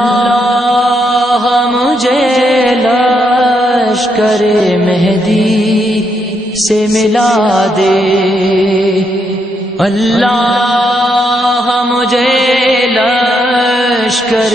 اللہ مجھے لشکر مہدی سے ملا دے، اللہ مجھے لشکر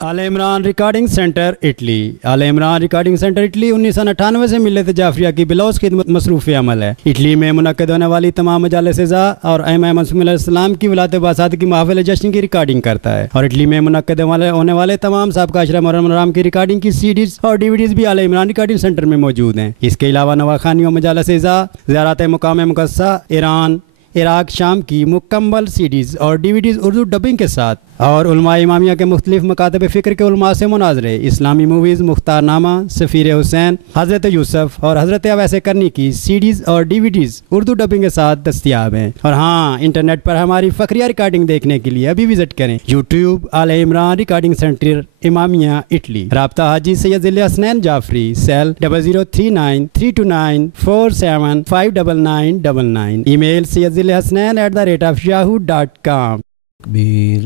آل عمران ریکارڈنگ سینٹر اٹلی۔ آل عمران ریکارڈنگ سینٹر اٹلی 1998 سے ملت جعفریہ کی بلوز خدمت مصروف عمل ہے۔ اٹلی میں منعقد ہونے والی تمام مجالس ازا اور اہم مسلم علیہ السلام کی ولادت باسات کی محافل جشن کی ریکارڈنگ کرتا ہے، اور اٹلی میں منعقد ہونے والے تمام سابقہ اشرا محرم کی ریکارڈنگ کی سی ڈیز اور ڈی وی ڈیز بھی آل عمران ریکارڈنگ سینٹر میں موجود ہیں۔ اس کے علاوہ نواخانی و مجالس ازا، زیارات مقام مقدسہ ایران، عراق، شام کی مکمل سی ڈیز اور ڈی وی ڈیز اردو ڈبنگ کے ساتھ، اور علماء امامیہ کے مختلف مکاتب فکر کے علماء سے مناظرے، اسلامی موویز، مختار نامہ، سفیر حسین، حضرت یوسف اور حضرت اویس کرنی کی سی ڈیز اور ڈی وی ڈیز اردو ڈبنگ کے ساتھ دستیاب ہیں۔ اور ہاں، انٹرنیٹ پر ہماری فقریہ ریکارڈنگ دیکھنے کے لیے ابھی وزٹ کریں یوٹیوب آل عمران ریکارڈنگ سینٹر امامیہ اٹلی۔ رابطہ حاجی سید ذل حسنین جعفری، سیل 00393294759999، ای میل sayyidhilhasnain@yahoo.com۔ تکبیر،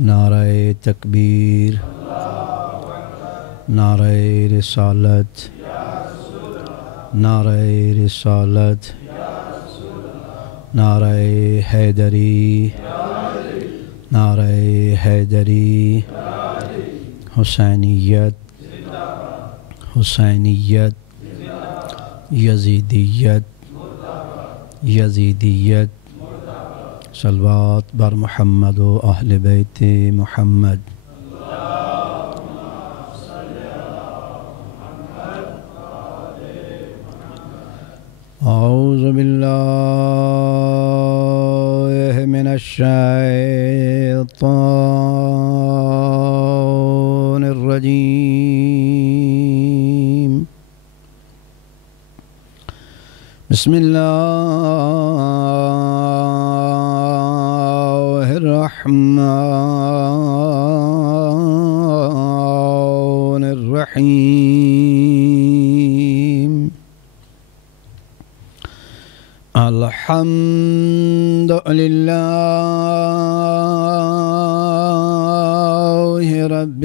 نعرہ تکبیر، نعرہ رسالت، نعرہ رسالت، نعرہ حیدری، نعرہ حیدری، حسینیت، حسینیت، یزیدیت، یزیدیت، صلوات بر محمد و اہل بیت محمد۔ اعوذ باللہ من الشیطان الرجیم، بسم اللہ الرحمن الرحیم، الحمد للہ رب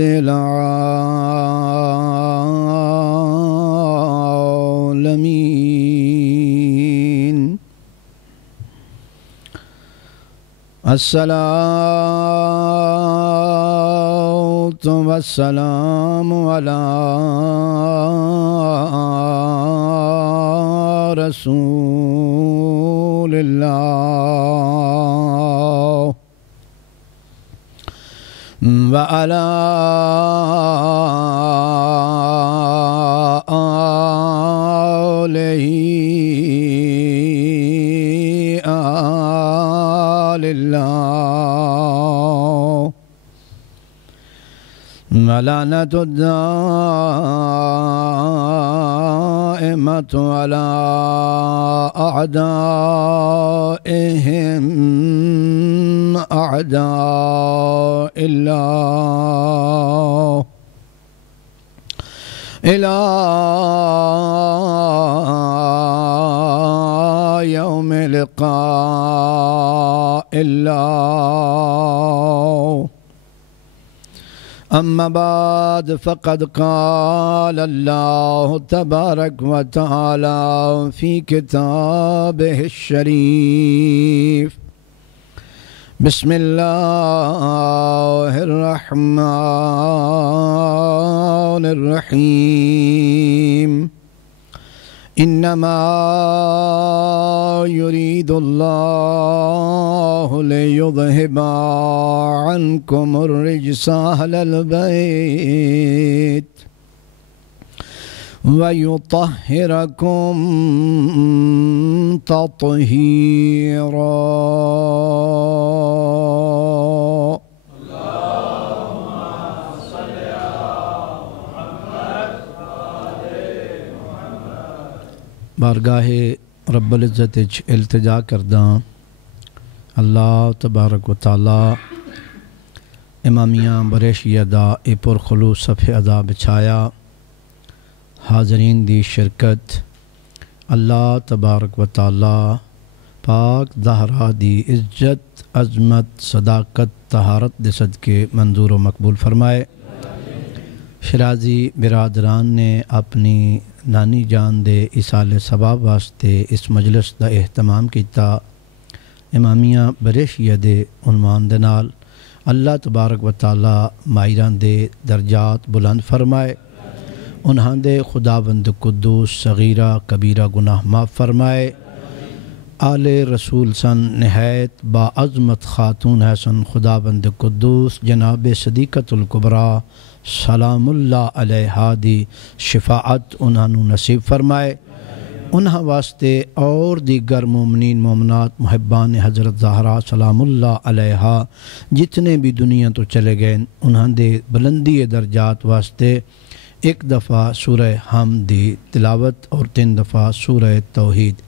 العالمین، الصلاۃ والسلام علی رسول اللہ وعلی آلہ آل اللہ، ولعنۃ الدائمۃ علی اعدائہم اعداء اللہ الى یوم لقاء اللہ۔ اما بعد فقد قال اللہ تبارک و تعالی فی کتابہ الشریف، بسم اللہ الرحمن الرحیم، انما یرید اللہ لیذہب عنکم الرجس اہل البیت وَيُطَهِّرَكُمْ تَطْهِيرًا۔ بارگاہ رب العزت التجا کرداں اللہ تبارک و تعالی امامیہ بریشی ادا پر خلوص صفحہ ادا بچھایا، حاضرین دی شرکت اللہ تبارک و تعالی پاک دہرا دی عزت، عظمت، صداقت، طہارت دے صدقے منظور و مقبول فرمائے۔ شرازی برادران نے اپنی نانی جان دے اسال ثواب واسطے اس مجلس دا اہتمام کیتا۔ امامیہ بریشیہ دے عنوان دے نال اللہ تبارک و تعالی مائران دے درجات بلند فرمائے، انہاں دے خداوند قدوس صغیرہ کبیرہ گناہ معاف فرمائے۔ آل رسول سن نہایت با عظمت خاتون حسن خداوند قدوس جناب صدیقۃ الکبریٰ سلام اللہ علیہا دی شفاعت انہاں نو نصیب فرمائے۔ انہاں واسطے اور دیگر مومنین مومنات محبان حضرت زہرا سلام اللہ علیہا جتنے بھی دنیا تو چلے گئے انہاں دے بلندی درجات واسطے ایک دفعہ سورہ حمد دی تلاوت اور 3 دفعہ سورہ توحید۔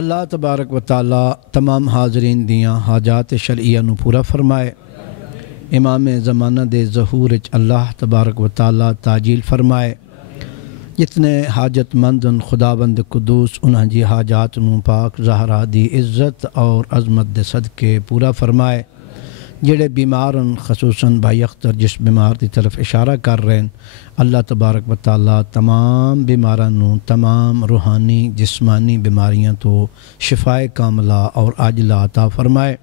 اللہ تبارک و تعالی تمام حاضرین دیاں حاجات شرعیہ نو پورا فرمائے۔ امام زمانہ دے ظہور وچ اللہ تبارک و تعالی تاجیل فرمائے۔ جتنے حاجت مندن خداوند قدوس انہاں جی حاجات نو پاک زہرا دی عزت اور عظمت دے صدقے پورا فرمائے۔ جڑے بیمارن خصوصاً بھائی اختر جس بیمار دی طرف اشارہ کر رہے ہیں اللہ تبارک و تعالی تمام بیماران نو تمام روحانی جسمانی بیماریاں تو شفائے کاملہ اور عاجلہ عطا فرمائے۔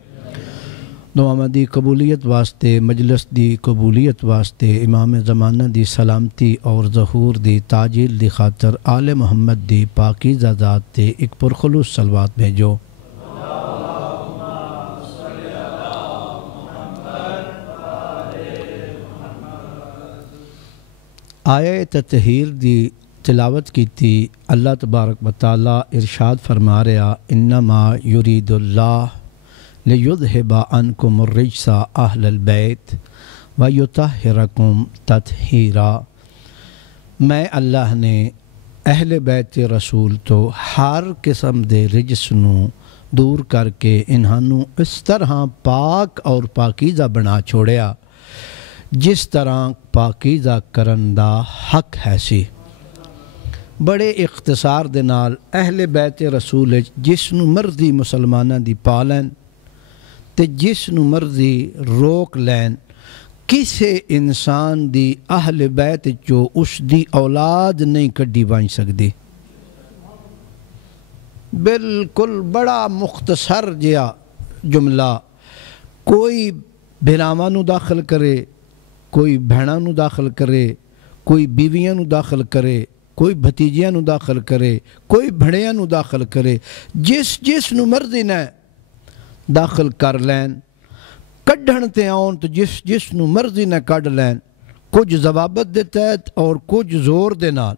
دعا دی قبولیت واسطے مجلس دی قبولیت واسطے امام زمانہ دی سلامتی اور ظہور دی تاجیل دی خاطر آل محمد دی پاکیزہ ذات تے ایک پرخلوص صلوات بھیجو۔ آیہ تطہیر دی تلاوت کی تھی۔ اللہ تبارک و تعالی ارشاد فرما رہا انما یرید اللہ لیذہب عنکم الرجس اہل البیت ویطہرکم تطہیرا۔ میں اللہ نے اہل بیت رسول تو ہر قسم دے رجس نو دور کر کے انہاں نو اس طرح پاک اور پاکیزہ بنا چھوڑیا جس طرح پاکیزہ کرن دا حق ہے سی۔ بڑے اختصار دے نال اہل بیت رسول جس نو مرضی مسلماناں دی پالن تے جس نو مرضی روک لین، کسے انسان دی اہل بیت جو اس دی اولاد نہیں کڈی بن سکدی۔ بالکل بڑا مختصر جیا جملہ، کوئی بھراواں نو داخل کرے، کوئی بھیناں نو داخل کرے، کوئی بیویاں نو داخل کرے، کوئی بھتیجیاں نو داخل کرے، کوئی بھڑیاں نو داخل کرے، جس نو مرضی نے داخل کر لین، کڈھن تے آن تو جس نو مرضی نے کڈ لین، کچھ ضوابط دے تحت اور کچھ زور دے نال۔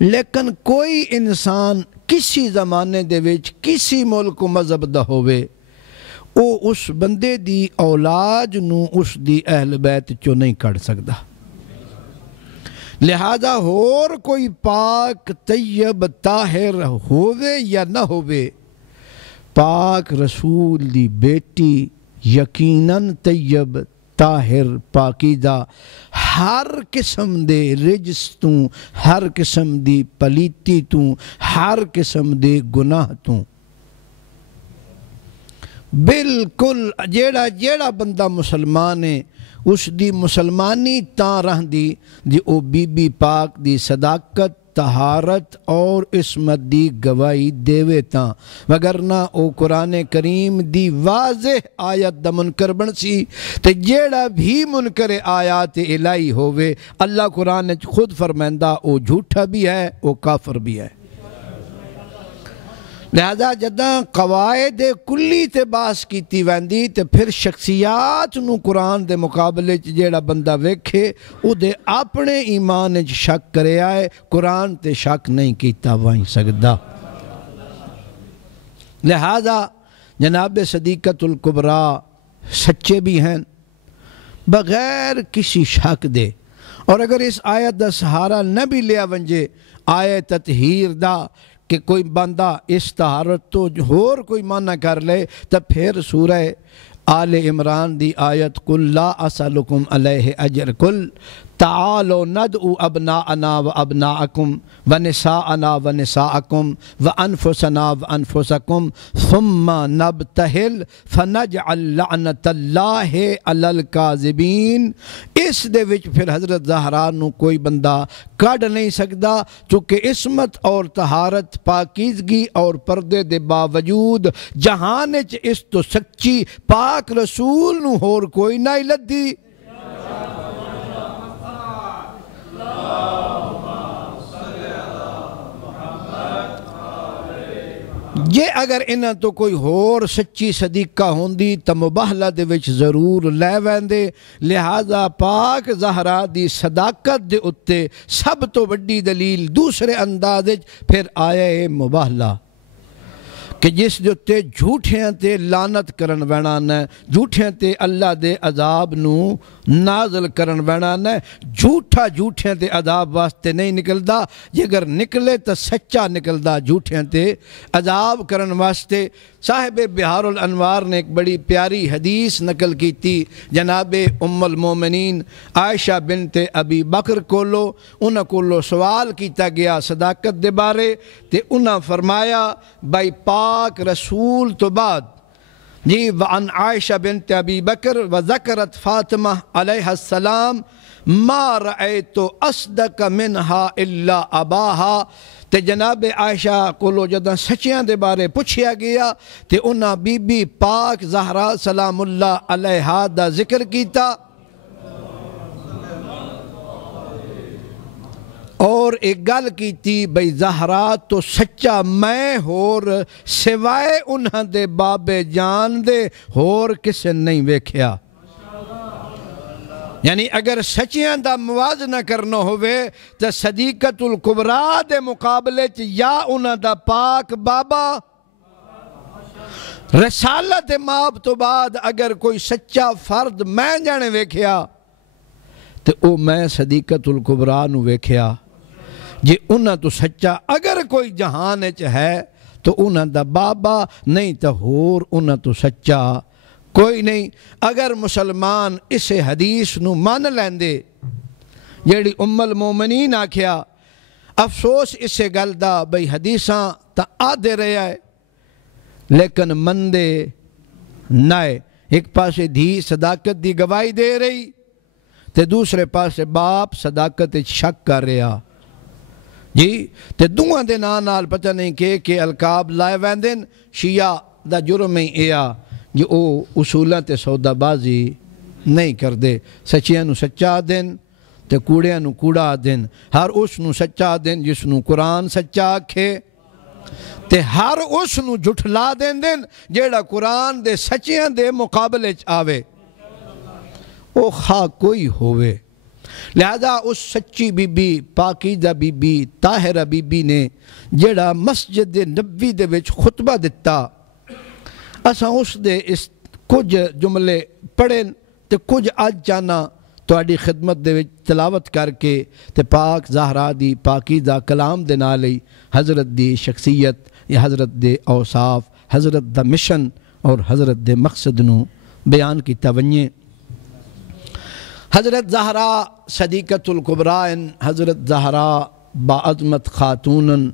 لیکن کوئی انسان کسی زمانے دے وچ کسی ملک و مذہب دا ہوئے او اس بندے دی اولاد نو اس دی اہل بیت چو نہیں کر سکتا۔ لہذا اور کوئی پاک طیب طاہر ہوئے یا نہ ہوئے، پاک رسول دی بیٹی یقیناً طیب طاہر پاکیزہ ہر قسم دے رجس تو، ہر قسم دی پلیتی تو، ہر قسم دے گناہ تو۔ بالکل جیڑا بندہ مسلمان ہے اس دی مسلمانی تاں رہ دی جی او بی بی پاک دی صداقت طہارت اور عصمت دی گواہی دیوے تاں، وگرنہ او قرآن کریم دی واضح آیت دا منکر بن سی۔ تے جیڑا بھی منکر آیات الہی ہوئے اللہ قرآن خود فرمائندہ او جھوٹا بھی ہے او کافر بھی ہے۔ لہذا جداں قواعد کلی تے باس کیتی ویندی تے پھر شخصیات نو قرآن دے مقابلے جیڑا بندہ ویکھے او دے اپنے ایمان شک کرے آئے، قرآن تے شک نہیں کیتا وائیں سکدا۔ لہذا جناب صدیقۃ الکبریٰ سچے بھی ہیں بغیر کسی شک دے، اور اگر اس آیت دا سہارا نہ بھی لیا ونجے آیت تطہیر دا کہ کوئی بندہ اس طہارت تو اور کوئی معنی کر لے تو پھر سورہ آل عمران دی آیت قل لا اسألکم علیہ اجر، قل تعالوا ندعو ابناءنا وابناءکم ونساءنا ونساءکم وانفسنا وانفسکم ثم نبتہل فنجعل لعنت اللہ علی الکاذبین. اس دے وچ پھر حضرت زہرا نو کوئی بندہ کڈ نہیں سکدا، چونکہ عصمت اور طہارت، پاکیزگی اور پردے دے باوجود جہان وچ اس تو سچی پاک رسول نو ہور کوئی نہیں لدی. جے اگر انہاں تو کوئی ہور سچی صدیقہ ہوندی تا مباہلہ دے وچ ضرور لے ویندے. لہذا پاک زہرا دی صداقت دے اتے سب تو بڑی دلیل دوسرے انداز پھر آیا ہے مباہلہ کہ جس دے اتے جھوٹیاں تے لعنت کرن وینانا ہے، جھوٹیاں تے اللہ دے عذاب نو نازل کرن وینانا ہے. جھوٹا جھوٹیاں تے عذاب واسطے نہیں نکلدا، جے اگر نکلے تو سچا نکلدا جھوٹیاں تے عذاب کرن واسطے. صاحب بہار الانوار نے ایک بڑی پیاری حدیث نقل کی تھی جناب ام المومنین عائشہ بنت ابی بکر کولو. انہاں کولو سوال کیتا گیا صداقت دے بارے تے انہاں فرمایا بھائی پاک رسول تو بعد جی وعن عائشہ بنت ابی بکر وذکرت فاطمہ علیہ السلام ما رأیت اصدق منہا الا اباہا. تے جناب عائشہ کولو جدہ سچیاں دے بارے پوچھیا گیا تے انہاں بی بی پاک زہرا سلام اللہ علیہا دا ذکر کیتا اور ایک گل کیتی بھئی زہرا تو سچا میں ہور سوائے انہاں دے بابے جان دے ہور کسے نہیں ویکھیا. یعنی اگر سچیاں دا موازنہ کرنا ہوئے تو صدیقت الکبریٰ دے مقابلے چ یا انہاں دا پاک بابا رسالت ماب تو بعد اگر کوئی سچا فرد میں جانے ویکھیا تو او میں صدیقت الکبریٰ نو ویکھیا. جی انہاں تو سچا اگر کوئی جہان چ ہے تو انہاں دا بابا نہیں تو ہور انہاں تو سچا کوئی نہیں. اگر مسلمان اس حدیث نو مان لیندے جیڑی ام المومنین آکھیا، افسوس اسے گل دا بھئی حدیثاں تا آدھے رہا ہے لیکن مندے نائے. ایک پاسے دھی صداقت دی گواہی دے رہی تے دوسرے پاسے باپ صداقت شک کر رہا جی. تے دوہاں دے نال پتہ نہیں کہ القاب لائے ویندن. شیعہ دا جرم ہی ایا جی او اصولاں تے سودا بازی نہیں کر دے. سچیاں نو سچا دن تے کوڑیاں نو کوڑا دن. ہر اس نو سچا دن جس نو قرآن سچا آکھے تے ہر اس نو جھٹلا دن جیڑا قرآن دے سچیاں دے مقابلے چ آوے او خواہ کوئی ہوئے. لہذا اس سچی بی بی پاکیزہ بی بی طاہرہ بی بی نے جیڑا مسجد نبوی دے وچ خطبہ دتا، اساں اس دے اس کچھ جملے پڑھیں تے کچھ آج جانا تواڈی خدمت دے وچ تلاوت کر کے تے پاک زہرا دی پاکیزہ کلام دے نال ہی حضرت دی شخصیت یا حضرت دے اوصاف، حضرت دا مشن اور حضرت دے مقصد نو بیان کی ونجے. حضرت زہرا صدیقت الکبریٰ، حضرت زہرا باعظمت خاتون.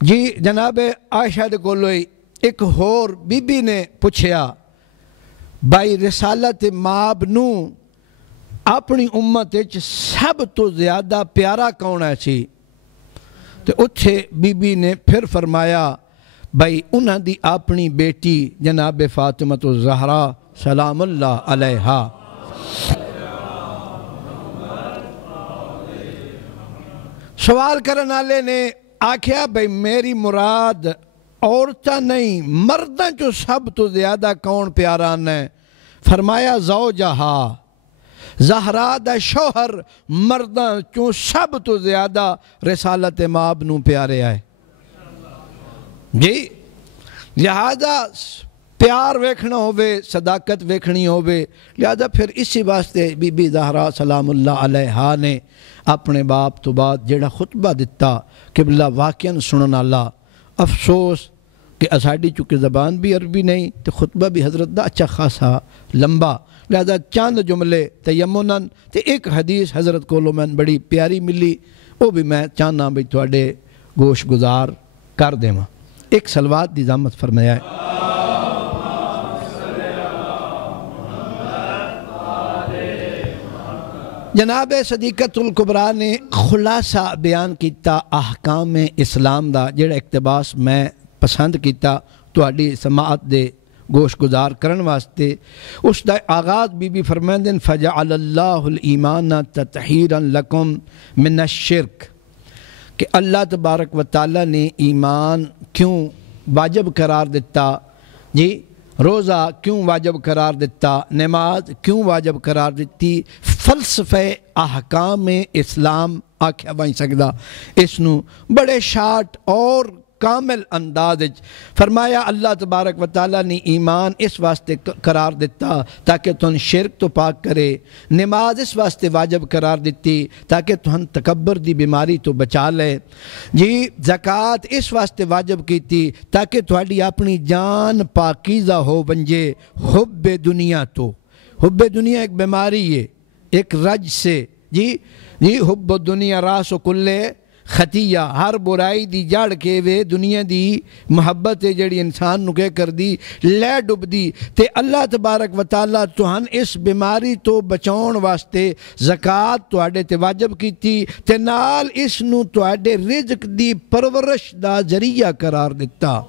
جی جناب عائشہ دے کولوئی ایک ہور بی بی نے پوچھیا بھائی رسالت ماب نو اپنی امت وچ سب تو زیادہ پیارا کون ہے سی؟ تو اتھے بی بی نے پھر فرمایا بھائی انہاں دی اپنی بیٹی جناب فاطمہ الزہرا سلام اللہ علیہا. سوال کرنے والے نے آکھیا بھئی میری مراد عورتاں نہیں مرداں چو سب تو زیادہ کون پیاران ہے؟ فرمایا زوجہا، زہرا دا شوہر مرداں چو سب تو زیادہ رسالت ماب نو پیارے آئے جی. لہذا پیار ویکھنا ہوئے، صداقت ویکھنی ہوئے، لہذا پھر اسی واسطے بی بی زہرا سلام اللہ علیہا نے اپنے باپ تو بعد جیڑا خطبہ دیتا قبلہ واقعاً سنن اللہ. افسوس کہ اساڑی چونکہ زبان بھی عربی نہیں تو خطبہ بھی حضرت دا اچھا خاصا لمبا، لہذا چند جملے تیمناً تے ایک حدیث حضرت کو میں بڑی پیاری ملی، وہ بھی میں چاہنا بھی تھوڑے گوش گزار کر دیں۔ ایک صلوات دی زحمت فرمایا ہے۔ جناب صدیقت الکبریٰ نے خلاصہ بیان کیتا احکام اسلام دا، جڑا اقتباس میں پسند کیتا تہاڈی سماعت دے گوش گزار کرن واسطے۔ اس دا آغاز بی فرمائندن فجعل اللہ الایمان تطہیرا لکم من الشرک، کہ اللہ تبارک و تعالیٰ نے ایمان کیوں واجب قرار دیتا، جی روزہ کیوں واجب قرار دیتا، نماز کیوں واجب قرار دیتی، فلسفہ احکام اسلام آکھیا بن سکدا۔ اس نو بڑے شارٹ اور کامل انداز فرمایا اللہ تبارک و تعالیٰ نے ایمان اس واسطے قرار دیتا تاکہ تن شرک تو پاک کرے، نماز اس واسطے واجب قرار دیتی تاکہ تن تکبر دی بیماری تو بچا لے، جی زکوٰۃ اس واسطے واجب کیتی تاکہ تھوڑی اپنی جان پاکیزہ ہو بنجے حب دنیا تو۔ حب دنیا ایک بیماری ہے، ایک رج سے، جی حب دنیا راس و کلے خطیہ، ہر برائی دی جڑ کے وے دنیا دی محبت ہے جڑی انسان نو کے کر دی لے ڈب دی، تے اللہ تبارک و تعالیٰ تہن اس بیماری تو بچاؤن واسطے زکوٰۃ تواڈے تے واجب کیتی، تے نال اس نو تواڈے رزق دی پرورش دا ذریعہ قرار دیتا۔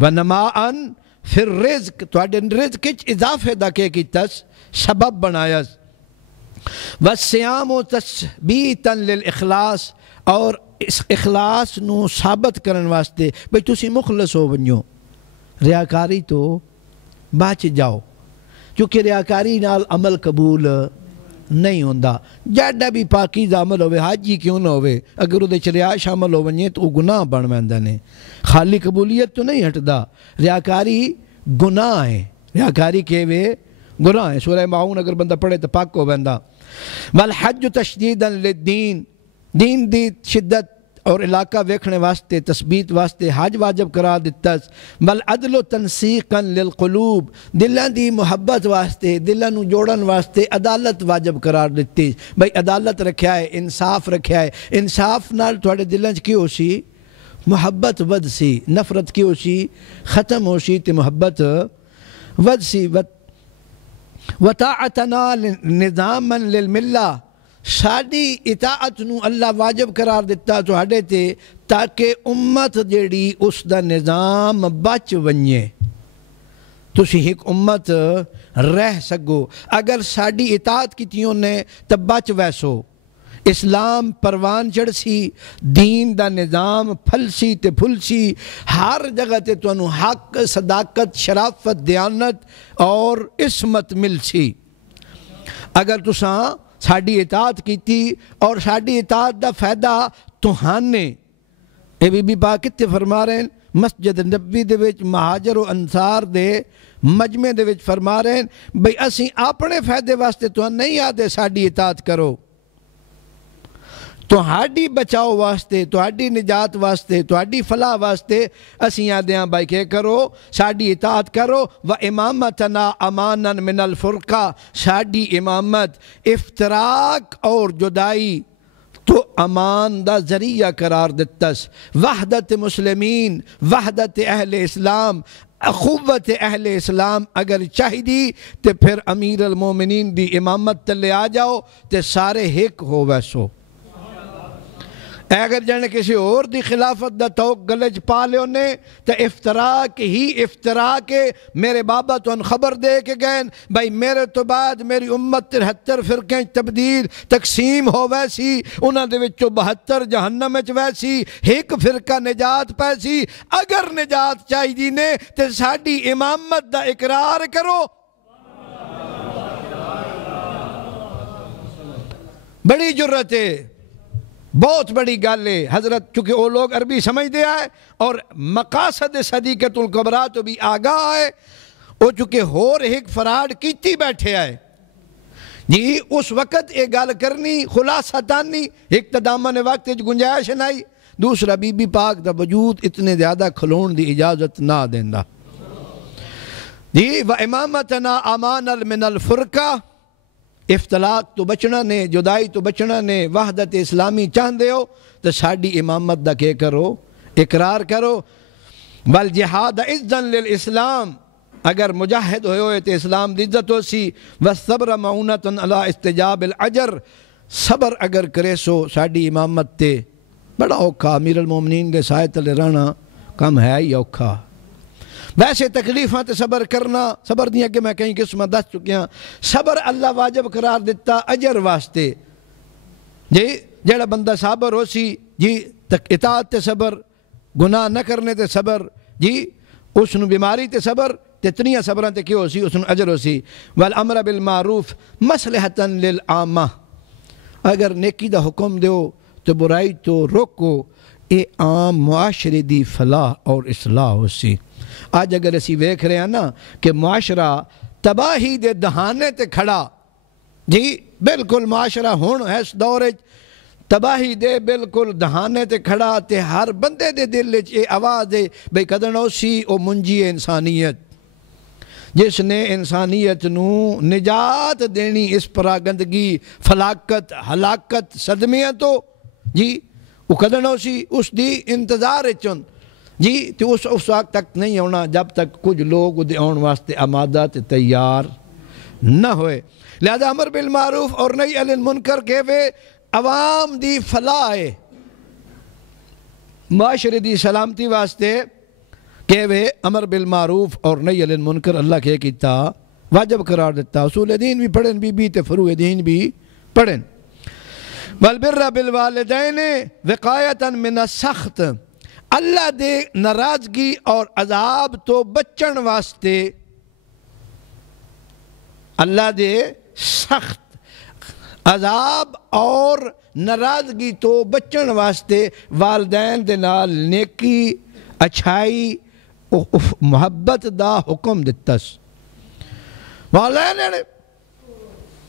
ونماءً پھر رزق تواڈے رزق وچ اضافے دا کے تس سبب بنایا۔ والصیام تثبیتاً للاخلاص، اور اس اخلاص نو ثابت کرن واسطے بھئی تسی مخلص ہو بنجو، ریاکاری تو بچ جاؤ، کیونکہ ریاکاری نال عمل قبول نہیں ہوندا۔ جاڈا بھی پاکیزہ عمل ہوئے، حاجی کیوں نہ ہوئے، اگر وہ ریا شامل ہو بنجے تو وہ گناہ بن ویندے نے، خالی قبولیت تو نہیں ہٹدا، ریاکاری گناہ ہے، ریاکاری کے وے گناہ ہے۔ سورہ معون اگر بندہ پڑھے تو پاک ہو بندہ۔ والحج تشدیدا للدین، دین دی شدت اور علاقہ ویکھنے واسطے تثبیت واسطے حج واجب قرار دیتا۔ والعدل تنسیقا للقلوب، دلاں دی محبت واسطے، دلاں نو جوڑن واسطے عدالت واجب قرار دیتی۔ بھئی عدالت رکھیا ہے، انصاف رکھیا ہے، انصاف نال تھوڑے دلاں چ کی ہو سی؟ محبت ود سی، نفرت کی ہو سی؟ ختم ہو سی، تے محبت ود سی۔ وطاعتنا نظاما للملہ، ساڈی اطاعت نو اللہ واجب قرار دیتا تواڈے تے تاکہ امت جیڑی اس دا نظام بچ ونجے، تسی ایک امت رہ سکو۔ اگر ساڈی اطاعت کیتیوں نے تو بچ ویسو، اسلام پروان چڑھ سی، دین دا نظام پھل سی تے پھل سی، ہر جگہ تے تانوں حق، صداقت، شرافت، دیانت اور عصمت مل سی۔ اگر تساں ساڈی اطاعت کیتی اور ساڈی اطاعت دا فائدہ تہانے، اے بی بی پاک کتے فرما رہے ہیں مسجد نبوی دے وچ مہاجر و انصار دے مجمع دے وچ فرما رہے ہیں بھئی اسی اپنے فائدے واسطے تہاں نہیں آدے ساڈی اطاعت کرو، تہاڈی بچاؤ واسطے، تہاڈی نجات واسطے، تہاڈی فلاح واسطے اسی آدھیاں بھائی کہ کرو ساڈی اطاعت کرو۔ وَإِمَامَتَنَا أَمَانًا مِنَ الْفُرْقَةِ، ساڈی امامت افتراق اور جدائی تو امان دا ذریعہ قرار دیتس۔ وحدت مسلمین، وحدت اہل اسلام، اخوت اہل اسلام اگر چاہیدی تے پھر امیر المومنین دی امامت تلے آ جاؤ تے سارے ہک ہو ویسو۔ اگر جانے کسی اور دی خلافت دا توق گلج پا لے انہیں تو افتراق ہی افتراق ہے۔ میرے بابا تو ان خبر دے کے گئے بھائی میرے تو بعد میری امت 73 فرقیں تبدیل تقسیم ہو ویسی، انہاں دے وچوں 72 جہنم وچ ویسی، ایک فرقہ نجات پیسی۔ اگر نجات چاہی دی نے تے ساڈی امامت دا اقرار کرو۔ بڑی جرت ہے، بہت بڑی گل ہے حضرت، چونکہ وہ لوگ عربی سمجھ دے آئے اور مقاصد صدیقت الکبریٰ تو بھی آگاہ آئے، وہ چونکہ ہور ایک فراڈ کیتی بیٹھے آئے جی اس وقت ایک گل کرنی خلاصہ تانی ایک تدامن وقت گنجائش نہیں دوسرا بی بی پاک دا وجود اتنے زیادہ کھلون دی اجازت نہ دیندا جی و امامتنا امان من الفرقہ افتلاق تو بچنا نے جدائی تو بچنا نے وحدت اسلامی چاہندے ہو تو ساڑی امامت دا کہ کرو اقرار کرو والجہاد عزن للاسلام اگر مجاہد ہوئے تو اسلام دی عزت ہو سی والصبر معونتن علی استجاب العجر صبر اگر کرے سو ساڑی امامت تے بڑا اوکھا امیر المومنین کے سائے تلے رہنا کم ہے ہی اوکھا ویسے تکلیفاں تے صبر کرنا صبر دیا کہ میں کہیں قسمہ دس چکیاں صبر اللہ واجب قرار دیتا اجر واسطے جی جڑا بندہ صابر ہو سی جی اطاعت تے صبر گناہ نہ کرنے تے صبر جی اس نو بیماری تے صبر تتنیاں صبران تے کیوں ہو سی اس نو اجر ہو سی والامر بالمعروف مصلحتا للعامہ اگر نیکی دا حکم دیو تو برائی تو روکو اے عام معاشرے دی فلاح اور اصلاح ہو سی آج اگر اسی ویکھ رہے ہیں نا کہ معاشرہ تباہی دے دہانے تے کھڑا جی بالکل معاشرہ ہون ہے اس دورے تباہی دے بالکل دہانے تے کھڑا تے ہر بندے دے دل وچ اے آواز دے بھئی کدنو سی او منجی انسانیت جس نے انسانیت نو نجات دینی اس پراگندگی فلاکت ہلاکت صدمیاں تو جی وہ کدنو سی اس دی انتظار چن جی تو اس وقت تک نہیں ہونا جب تک کچھ لوگ دے آن واسطے آمادہ تے تیار نہ ہوئے لہذا امر بالمعروف اور نہی عن المنکر کے وے عوام دی فلاح ہے معاشرے دی سلامتی واسطے کہ وہ امر بالمعروف اور نہی عن المنکر اللہ کے کیتا واجب قرار دیتا اصول دین بھی پڑھن بی تے فروع دین بھی پڑھن والبر بالوالدین وقایتا من السخط اللہ دے ناراضگی اور عذاب تو بچن واسطے اللہ دے سخت عذاب اور ناراضگی تو بچن واسطے والدین دے نال نیکی اچھائی محبت دا حکم دتس والدین نے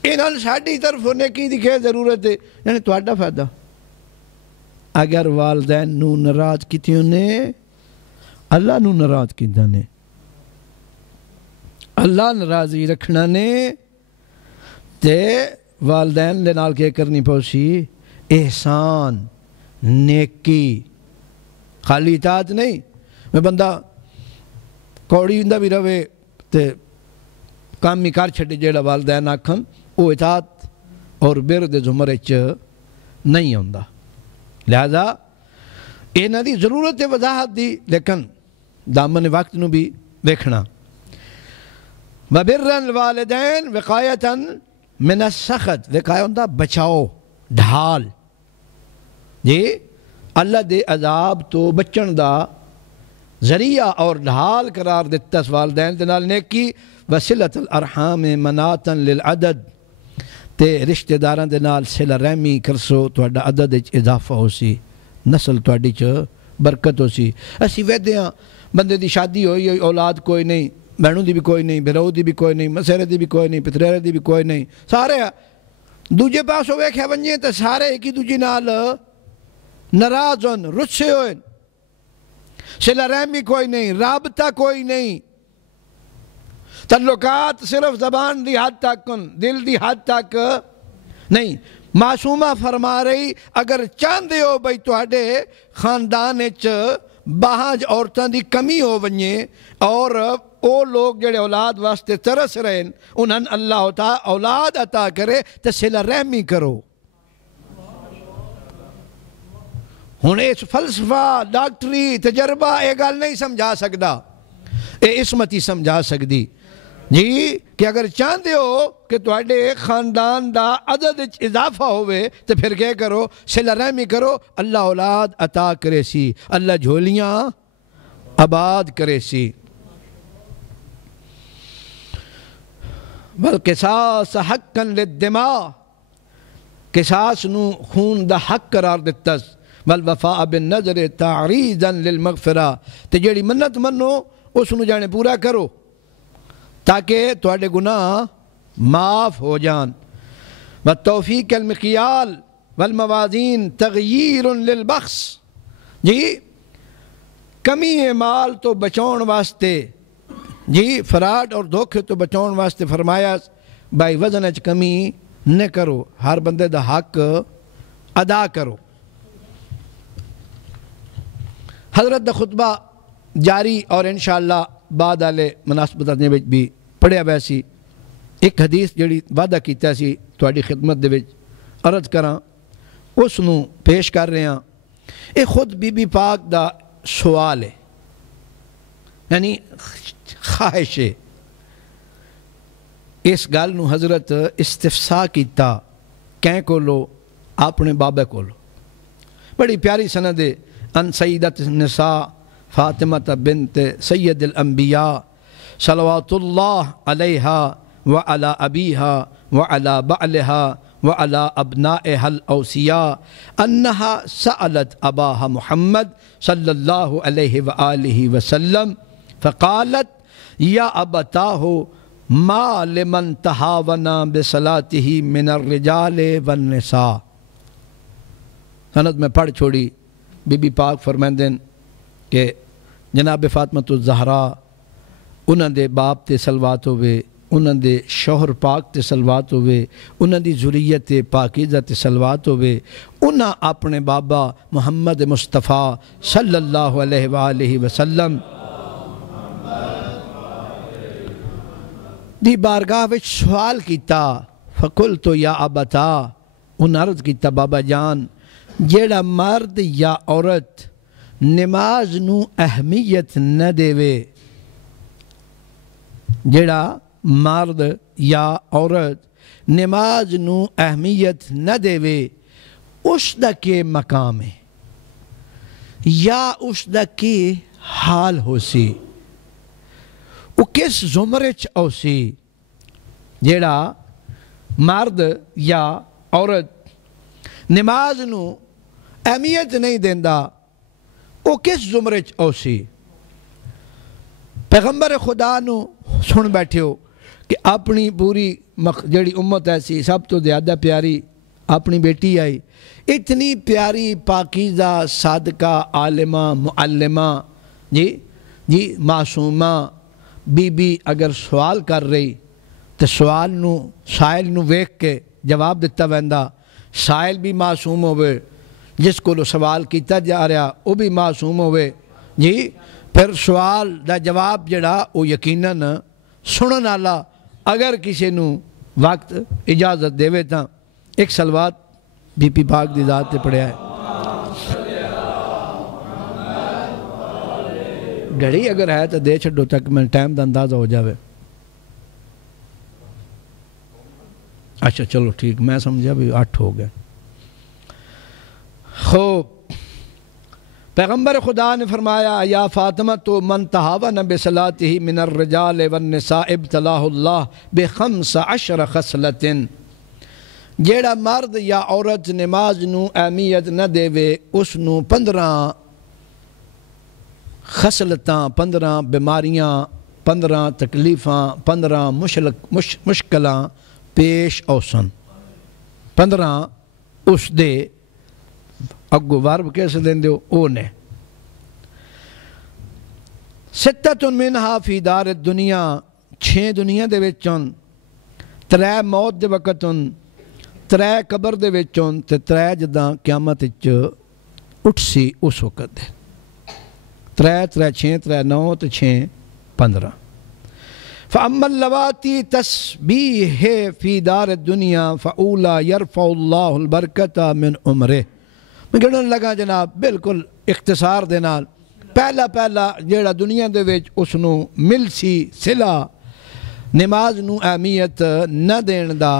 انہوں ساڑی طرف نیکی دی کیا ضرورت ہے یعنی تہاڈا فائدہ اگر والدین نو ناراض کیتیوں نے اللہ نو ناراض کیتا نے اللہ ناراضی رکھنا نے تے والدین دے نال کے کرنی پوسی احسان نیکی خالی اطاعت نہیں میں بندہ کوڑی ہندہ بھی روے تے کامی کار چھٹے جیڑا والدین آکھن او اطاعت اور بر دے زمرے چ نہیں ہوندہ لہذا اینا دی ضرورت وضاحت دی لیکن دامن وقت نو بھی دیکھنا وَبِرًّا الْوَالِدَيْن وِقَایَةً مِنَ السَّخَطِ وقایہ ہوندہ بچاؤ ڈھال جی اللہ دے عذاب تو بچن دا ذریعہ اور ڈھال قرار دیتا اس والدین دے نال نیکی وَصِلَةَ الْأَرْحَامِ مَنَاتًا لِلْعَدَدِ تے رشتہ داران دے نال صلہ رحمی کرسو تہاڈا عدد وچ اضافہ ہو سی نسل تہاڈی چ برکت ہو سی اسی ویدے ہاں بندے دی شادی ہوئی اولاد کوئی نہیں بہنوں دی بھی کوئی نہیں بھراؤ دی بھی کوئی نہیں مسیرے دی بھی کوئی نہیں پتریرے دی بھی کوئی نہیں سارے دوجے پاسوں ویکھیا ونجے تے سارے ایک ہی دوجے نال ناراض ہون رسے ہوئے صلہ رحمی کوئی نہیں رابطہ کوئی نہیں تعلقات صرف زبان دی حد تک دل دی حد تک نہیں معصومہ فرما رہی اگر چاندے ہو بھئی تہاڈے خاندان وچ باہج عورتاں دی کمی ہو ونجے اور او لوگ جڑے اولاد واسطے ترس رہے انہاں اللہ تعالی اولاد عطا کرے تے صلہ رحمی کرو ہن اس فلسفہ ڈاکٹری تجربہ اے گل نہیں سمجھا سکدا اے عصمت ہی سمجھا سکدی جی کہ اگر چاہتے ہو کہ تہاڈے خاندان دا عدد اضافہ ہوئے تو پھر کیا کرو صلہ رحمی کرو اللہ اولاد عطا کرے سی اللہ جھولیاں آباد کرے سی والقصاص حقا للدماء قصاص نو خون دا حق قرار دیتس والوفاء بالنظر تعریضا للمغفرہ تے جیڑی منت منو اس نو جانے پورا کرو تاکہ تواڈے گناہ معاف ہو جان والتوفیق المقیال والموازین تغییر للبخس جی کمی مال تو بچاؤن واسطے جی فراڈ اور دھوکے تو بچاؤن واسطے فرمایا بھائی وزن اچ کمی نہ کرو، ہر بندے دا حق ادا کرو۔ حضرت دا خطبہ جاری اور انشاءاللہ بعد والے مناسبت نے بھی پڑھیا ویسی ایک حدیث جڑی وعدہ کیتا سی تہاڈی خدمت دے وچ عرض کراں اس نو پیش کر رہے ہیں۔ یہ خود بی بی پاک دا سوال ہے، یعنی خواہش ہے۔ اس گل نو حضرت استفساء کیتا کہیں کولو اپنے بابے کولو، بڑی پیاری سند ہے۔ ان سیدت النساء فاطمہ بنت سید الانبیاء صلوات اللہ علیہا وعلی ابیہا وعلی بعلہا وعلی ابنائها الاوصیاء انہا سألت اباہا محمد صلی اللہ علیہ وآلہ وسلم فقالت یا ابتاہ ما لمن تہاونا بصلاتہ من الرجال والنساء۔ سند میں پڑھ چھوڑی، بی بی پاک فرمائندن کہ جناب فاطمہ الزہرا انہاں دے باپ تے صلوات ہوئے، انہاں دے شوہر پاک تے صلوات ہوئے، انہاں دی ذریت پاکیزہ تے صلوات ہوئے، انہاں اپنے بابا محمد مصطفیٰ صلی اللہ علیہ وآلہ وسلم دی بارگاہ وچ سوال کیتا۔ فقلت یا ابتا، انہاں عرض کیتا بابا جان جیڑا مرد یا عورت نماز نو اہمیت نہ دے وے، جیڑا مرد یا عورت نماز نو اہمیت نہ دے وے اس دا کے مقام ہے یا اس دا کے حال ہو سی، وہ کس زمرے چ او سی؟ جیڑا مرد یا عورت نماز نو اہمیت نہیں دیندا وہ کس زمرے چ او سی؟ پیغمبر خدا نو سن بیٹھے ہو کہ اپنی پوری جڑی امت ایسی سب تو زیادہ پیاری اپنی بیٹی آئی، اتنی پیاری پاکیزہ صادقہ عالمہ معلمہ جی معصومہ بی بی اگر سوال کر رہی تو سوال نو سائل نو ویکھ کے جواب دیتا ویندا، سائل بھی معصوم ہوئے، جس کو سوال کیتا جا رہا وہ بھی معصوم ہوئے جی، پھر سوال دا جواب جڑا وہ یقیناً سنن والا اگر کسی نو وقت اجازت دے وے تاں ایک صلوات بی بی پاک دی ذات تے پڑھیا ہے۔ گھڑی اگر ہے تو دے چھڑو تک میں ٹائم دا اندازہ ہو جاوے۔ اچھا چلو ٹھیک، میں سمجھا بھی 8 ہو گئے۔ خوب پیغمبر خدا نے فرمایا یا فاطمہ تو من تہاون بصلاتہ من الرجال والنساء ابتلاہ اللہ ب15 خصلۃ، جیڑا مرد یا عورت نماز نو اہمیت نہ دے وے اس نو 15 خصلتاں، 15 بیماریاں، 15 تکلیفاں، 15 مشکلاں پیش اوسن۔ 15 اس دے اگو ورب کیسے دیں دیو او نے۔ 6 منہا فی دار الدنیا، 6 دنیا دے وچوں، 3 موت دے وقتوں، 3 قبر دے وچوں، تے 3 جداں قیامت وچ اٹھ سی اس وقت دے۔ 3 3 6 3 9 تے 6 15۔ فَأَمَّا اللَّوَاتِي تَسْبِيحِ فِي دَارِ الدُّنْيَا فَأُولَا يَرْفَعُ اللَّهُ الْبَرْكَةَ مِنْ عُمْرِهِ۔ میں گھڑن لگا جناب بالکل اختصار دے نال، پہلا جیڑا دنیا دے وچ اس نو مل سی صلہ نماز نو اہمیت نہ دین دا،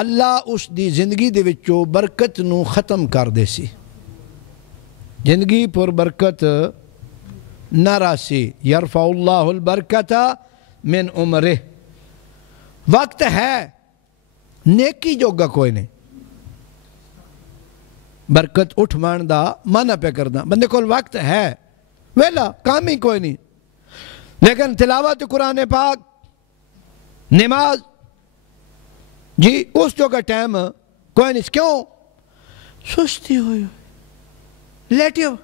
اللہ اس دی زندگی دے وچوں برکت نو ختم کر دے سی، زندگی پر برکت نہ راسی۔ یرفع اللہ البرکۃ من عمرہ، وقت ہے نیکی جوگا کوئی نہیں، برکت اٹھ مان دا مانا پہ کرنا، بندے کول وقت ہے ویلا کام ہی کوئی نہیں، لیکن تلاوت قرآن پاک، نماز جی اس جو کا ٹائم کوئی نہیں۔ کیوں؟ سستی ہوئی لیٹے ہو،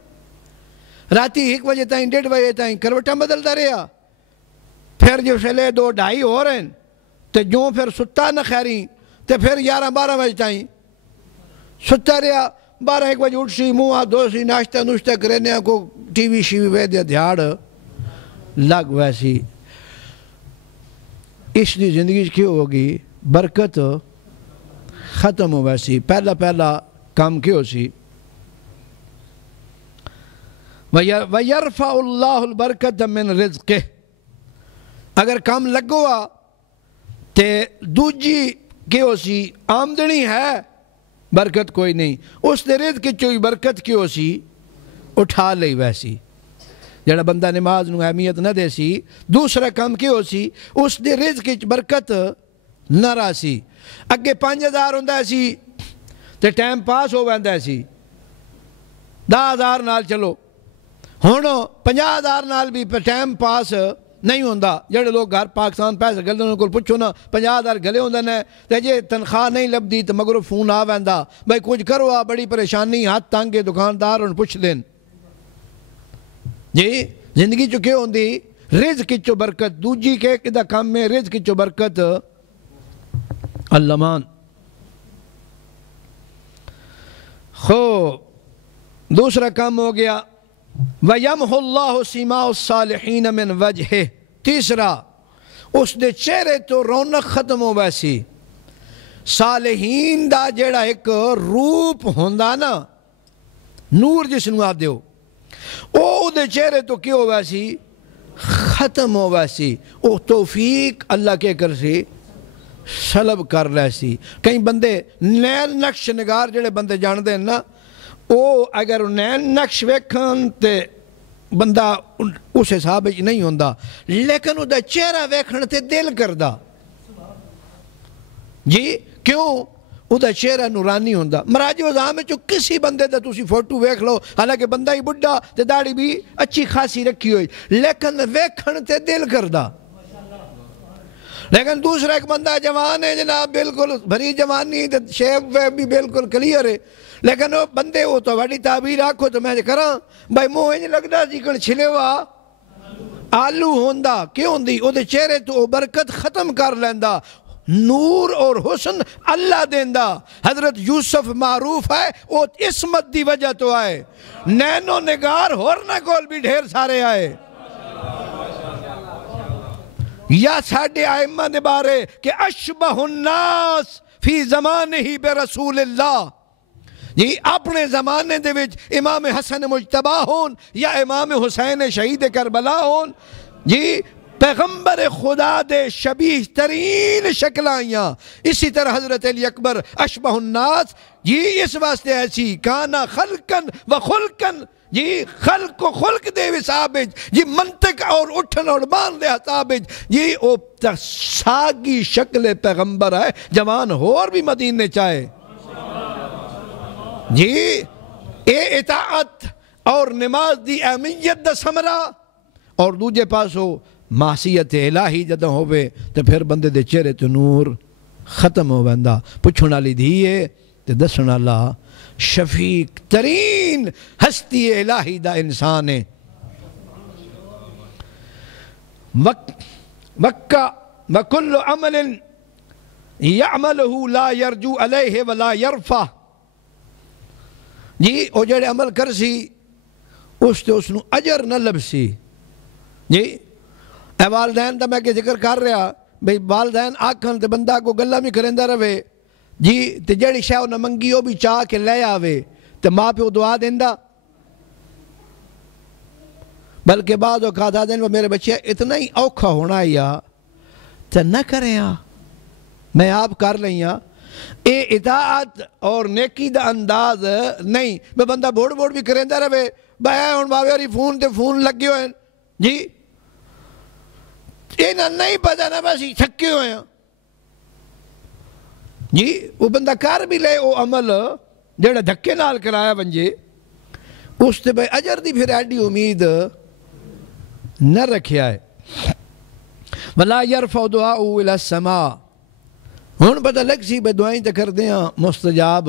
راتی 1 بجے تائیں 1:30 بجے تائیں کروٹاں بدلتا رہا، پھر جو سلے 2 2:30 ہو رہے ہیں تو جو پھر ستا نہ خیری تو پھر 11 12 بجے تائیں ستا رہا، 12 1 بجے اٹھ سی منہ دھو سی ناشتہ نوشتہ کرنے کو ٹی وی شی وی ویدیا دیہڑ لگ ویسی. اس دی زندگی کیوں ہوگی؟ برکت ختم ہو ویسی. پہلا کام کیوں سی؟ وَيَرْفَعُ اللَّهُ الْبَرْكَةَ مِنْ رِزْقِهِ. اگر کام لگوا تے دوجی کیوں سی آمدنی ہے برکت کوئی نہیں، اس دے رزق چوئی برکت کیوں سی اٹھا لئی ویسی. جڑا بندہ نماز نو اہمیت نہ دے سی، دوسرا کام کیوں سی اس دے رزق چ برکت نہ رہا سی. اگے 5000 ہوندا سی تے ٹائم پاس ہو ویندا سی، 10,000 نال چلو. ہن 50,000 نال بھی ٹائم پاس نہیں ہوندا. جڑے لوگ گھر پاکستان پیسے گلدے انہاں کول پوچھو نا 50,000 گلے ہوندے نے تے جے تنخواہ نہیں لبدی تے مگرو فون آ ویندا بھئی کچھ کرو آ بڑی پریشانی ہاتھ تانگے دکاندار ان پوچھ دین. جی زندگی چو کیوں ہوندی؟ رزق چو برکت. دوجی کے کدا کام میں رزق چو برکت اللمان. دوسرا کام ہو گیا وَيَمْحُ اللَّهُ سِمَاءُ الصَّالِحِينَ مِنْ وَجْهِهِ. تیسرا اس دے چہرے تو رونق ختم ہو ویسی. صالحین دا جیڑا ایک روپ ہوندا نا، نور جس نو آپ دیو، او دے چہرے تو کیوں ویسی ختم ہو ویسی. او توفیق اللہ کے کر سی سلب کر لیسی. کئی بندے نین نقش نگار جڑے بندے جان دے نا، او اگر نین نقش ویکھن تے بندہ اس حساب نہیں ہوندا، لیکن او دا چہرہ ویکھن تے دل کردا. جی کیوں؟ او دا چہرہ نورانی ہوندا. مراج وزاں میں کسی بندے دا تسی فوٹو ویکھ لو، حالانکہ بندہ ہی بڑھا تے داڑھی بھی اچھی خاصی رکھی ہوئی، لیکن ویکھن تے دل کردا. لیکن دوسرا ایک بندہ جوان ہے جناب، بالکل بھری جوانی تے شیپ بھی بالکل کلیئر ہے، لیکن وہ بندے وہ تو بڑی تعبیر آکھو تو میں کراں بھائی موہ نہیں لگدا جیکن چھلے ہوا آلو ہوندا. کیوں ہوندی؟ او دے چہرے تو برکت ختم کر لیندا. نور اور حسن اللہ دیندا. حضرت یوسف معروف ہے وہ عصمت دی وجہ تو آئے، نینو نگار ہورنا کول بھی ڈھیر سارے آئے. یا ساڑھے آئمہ نے بارے کہ اشبہ الناس فی زمانہی برسول اللہ. جی اپنے زمانے دے وچ امام حسن مجتبہ ہون یا امام حسین شہید کربلا ہون، جی پیغمبر خدا دے شبیہ ترین شکل آئیاں. اسی طرح حضرت علی اکبر اشبہ الناس، جی اس واسطے ایسی کانا خلقن و خلقن، جی خلق و خلق دے حسابج، جی منطق اور اٹھن اور مان دے حسابج، جی او ساگی شکل پیغمبر ہے. جوان ہور بھی مدینے چاہے. جی اے اطاعت اور نماز دی اہمیت دا سمرہ، اور دوجے پاس ہو معصیت الہی جدہ ہوئے تو پھر بندے دے چہرے تو نور ختم ہو بندہ. پچھونا لی دھیئے تو دسنا اللہ شفیق ترین ہستی الہی دا انسان ہے. وَكَّ وَكُلُّ عَمَلٍ يَعْمَلُهُ لَا يَرْجُو عَلَيْهِ وَلَا يَرْفَى. جی او جڑے عمل کر سی اس تے اس نو اجر نہ لب سی. جی اے والدین دا میں کہ ذکر کر رہا بھئی والدین آکھن تے بندہ کو گلہ میں کرندہ رہے، جی تے جڑی شاہ نہ منگی ہو بھی چاہ کے لے آوے تے ماں پہ دعا دیندہ. بلکہ بعض اوقات آدھیں میرے بچے اتنا ہی اوکھا ہونا یا تے نہ کریں میں آپ کر لیں. اے اطاعت اور نیکی دا انداز نہیں. میں بندہ بوڑ بوڑ بھی کریں دا رہے بھائی ہون باوے ہری فون تے فون لگے ہوئے ہیں، جی اینا نہیں پتا نہ بس ہی تھکے ہوئے ہیں. جی وہ بندہ کر بھی لے وہ عمل جڑا دھکے نال کرایا بنجے اس تے بھائی اجر دی پھر ایڈی امید نہ رکھیا ہے. وَلَا يَرْفَعُ دُعَاءُ إِلَى السَّمَاءِ. ہون پتہ لگ سی بے دعائیں تے کر دیاں مستجاب